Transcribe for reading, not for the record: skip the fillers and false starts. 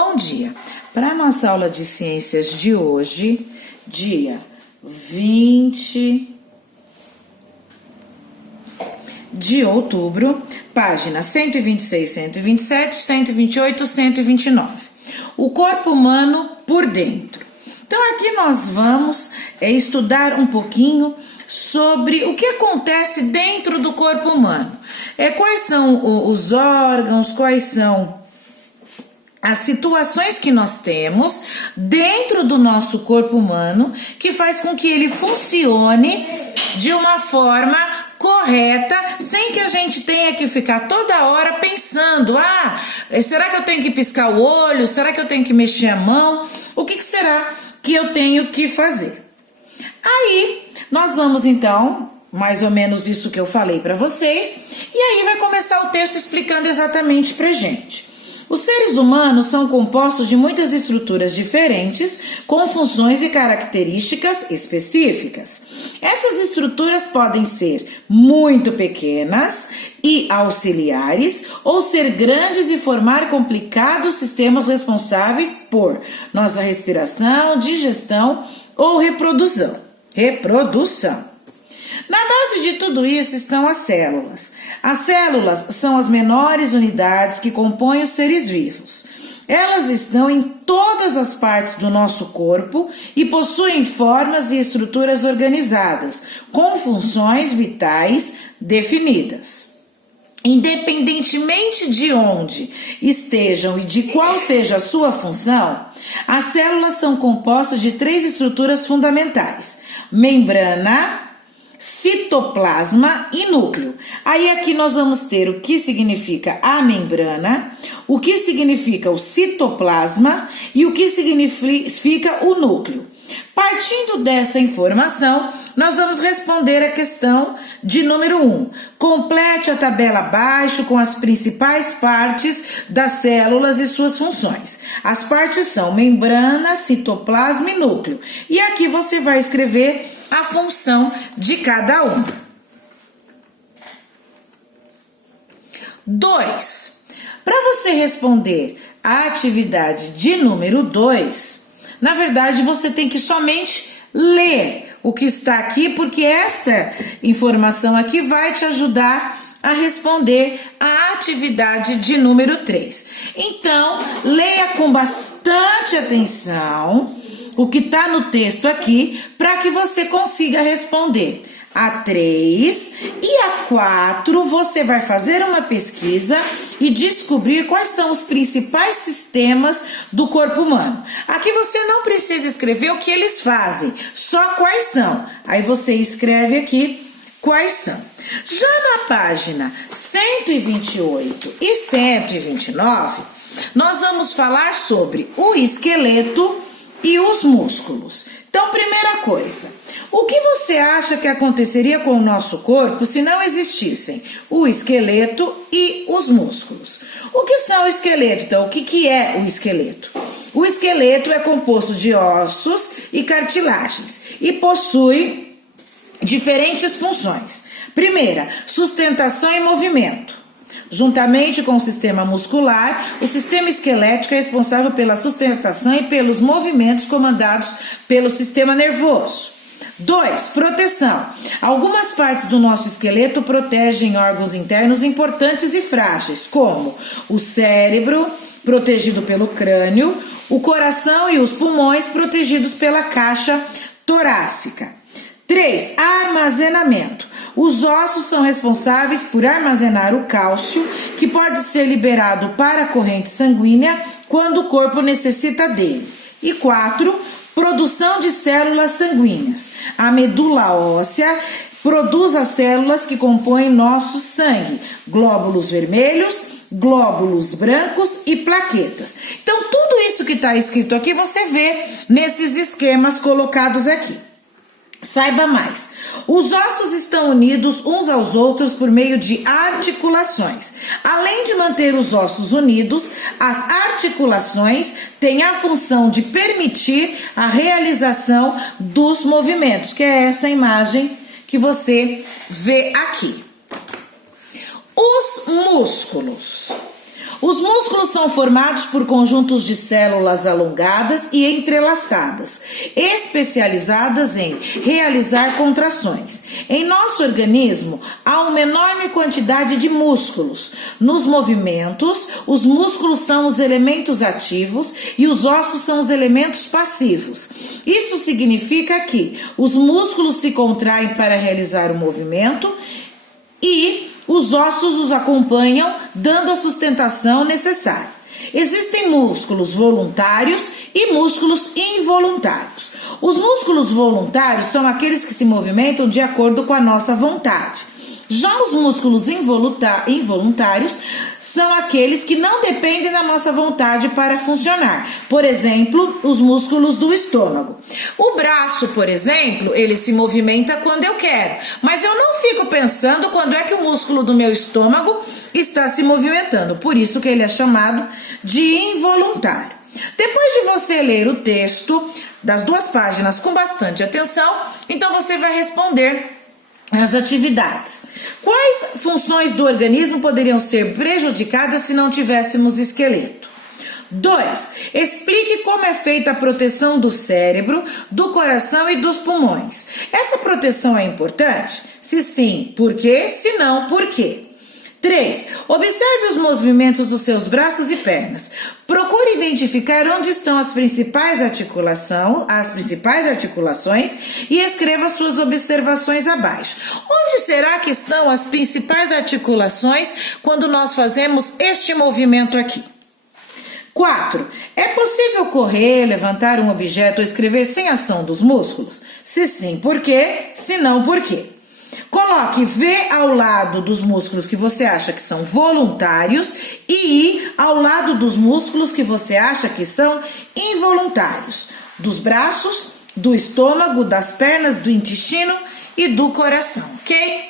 Bom dia! Para a nossa aula de ciências de hoje, dia 20 de outubro, página 126, 127, 128, 129. O corpo humano por dentro. Então aqui nós vamos estudar um pouquinho sobre o que acontece dentro do corpo humano. Quais são os órgãos, quais são as situações que nós temos dentro do nosso corpo humano que faz com que ele funcione de uma forma correta, sem que a gente tenha que ficar toda hora pensando, será que eu tenho que piscar o olho? Será que eu tenho que mexer a mão? O que será que eu tenho que fazer? Aí, nós vamos então, mais ou menos isso que eu falei para vocês, e aí vai começar o texto explicando exatamente pra gente. Os seres humanos são compostos de muitas estruturas diferentes, com funções e características específicas. Essas estruturas podem ser muito pequenas e auxiliares, ou ser grandes e formar complicados sistemas responsáveis por nossa respiração, digestão ou reprodução. Na base de tudo isso estão as células. As células são as menores unidades que compõem os seres vivos. Elas estão em todas as partes do nosso corpo e possuem formas e estruturas organizadas, com funções vitais definidas. Independentemente de onde estejam e de qual seja a sua função, as células são compostas de 3 estruturas fundamentais: membrana, citoplasma e núcleo. Aí aqui nós vamos ter o que significa a membrana, o que significa o citoplasma e o que significa o núcleo. Partindo dessa informação, nós vamos responder a questão de número 1. Complete a tabela abaixo com as principais partes das células e suas funções. As partes são membrana, citoplasma e núcleo. E aqui você vai escrever a função de cada um. 2. Para você responder a atividade de número 2, na verdade você tem que somente ler o que está aqui, porque essa informação aqui vai te ajudar a responder a atividade de número 3. Então, leia com bastante atenção o que está no texto aqui, para que você consiga responder. A 3 e a 4, você vai fazer uma pesquisa e descobrir quais são os principais sistemas do corpo humano. Aqui você não precisa escrever o que eles fazem, só quais são. Aí você escreve aqui quais são. Já na página 128 e 129, nós vamos falar sobre o esqueleto e os músculos. Então, primeira coisa, o que você acha que aconteceria com o nosso corpo se não existissem o esqueleto e os músculos? O que são o esqueleto? Então, o que é o esqueleto? O esqueleto é composto de ossos e cartilagens e possui diferentes funções. Primeira, sustentação e movimento. Juntamente com o sistema muscular, o sistema esquelético é responsável pela sustentação e pelos movimentos comandados pelo sistema nervoso. 2. Proteção. Algumas partes do nosso esqueleto protegem órgãos internos importantes e frágeis, como o cérebro, protegido pelo crânio, o coração e os pulmões, protegidos pela caixa torácica. 3. Armazenamento. Os ossos são responsáveis por armazenar o cálcio, que pode ser liberado para a corrente sanguínea quando o corpo necessita dele. E 4. Produção de células sanguíneas. A medula óssea produz as células que compõem nosso sangue, glóbulos vermelhos, glóbulos brancos e plaquetas. Então, tudo isso que está escrito aqui você vê nesses esquemas colocados aqui. Saiba mais. Os ossos estão unidos uns aos outros por meio de articulações. Além de manter os ossos unidos, as articulações têm a função de permitir a realização dos movimentos, que é essa imagem que você vê aqui. Os músculos. Os músculos são formados por conjuntos de células alongadas e entrelaçadas, especializadas em realizar contrações. Em nosso organismo, há uma enorme quantidade de músculos. Nos movimentos, os músculos são os elementos ativos e os ossos são os elementos passivos. Isso significa que os músculos se contraem para realizar o movimento e os ossos os acompanham, dando a sustentação necessária. Existem músculos voluntários e músculos involuntários. Os músculos voluntários são aqueles que se movimentam de acordo com a nossa vontade. Já os músculos involuntários são aqueles que não dependem da nossa vontade para funcionar. Por exemplo, os músculos do estômago. O braço, por exemplo, ele se movimenta quando eu quero, mas eu não fico pensando quando é que o músculo do meu estômago está se movimentando. Por isso que ele é chamado de involuntário. Depois de você ler o texto das 2 páginas com bastante atenção, então você vai responder as atividades. Quais funções do organismo poderiam ser prejudicadas se não tivéssemos esqueleto? 2. Explique como é feita a proteção do cérebro, do coração e dos pulmões. Essa proteção é importante? Se sim, por quê? Se não, por quê? 3. Observe os movimentos dos seus braços e pernas. Procure identificar onde estão as principais articulações e escreva suas observações abaixo. Onde será que estão as principais articulações quando nós fazemos este movimento aqui? 4. É possível correr, levantar um objeto ou escrever sem ação dos músculos? Se sim, por quê? Se não, por quê? Coloque V ao lado dos músculos que você acha que são voluntários e I ao lado dos músculos que você acha que são involuntários. Dos braços, do estômago, das pernas, do intestino e do coração, ok?